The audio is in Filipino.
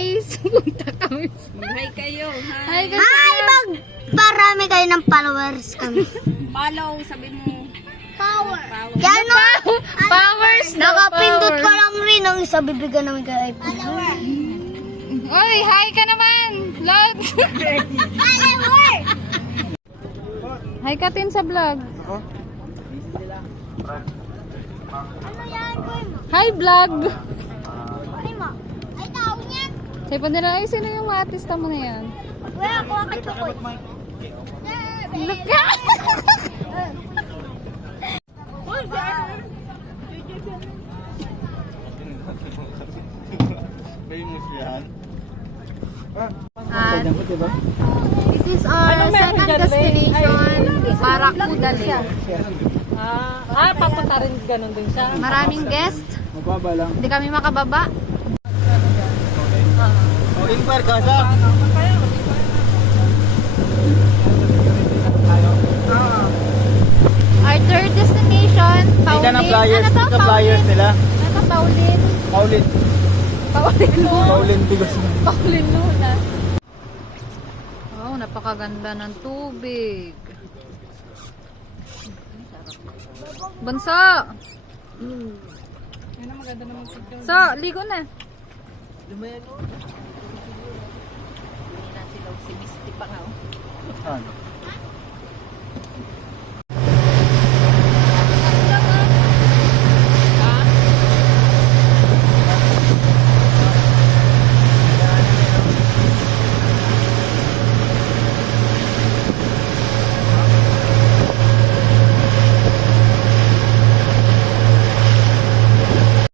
guys! Punta kami. Hi kayo. Hi guys! Hi, magparami kayo ng followers kami. Follow, sabi mo. Power. Power. Yan no? Powers! Nakapindot ko lang rin ang isa bibigyan namin kay Follower. Oy, hi ka naman! Lods! Follower! Hi ka tin sa vlog. Ano yan, boy mo? Hi vlog! Boy mo? Ay, tao niya. Say pa nila, ay sino yung mga artista mo na yan? Wala ako ang katukoy. Look ka! Famous yan. At this is our second destination, Barracuda Lake. Papunta rin ganun din siya. Maraming guest. Mababa lang. Hindi kami makababa. O, inquire ka sa? Our third destination, Paulin. Ika ng flyers. Ano to? Ika flyers nila. Ano? Paulin. Paulin. Paulin Luna. Paulin Bigos. Paulin Luna. Oh, napakaganda ng tubig. Bansa! So, ligo na. Si Misty pa nga. Ano?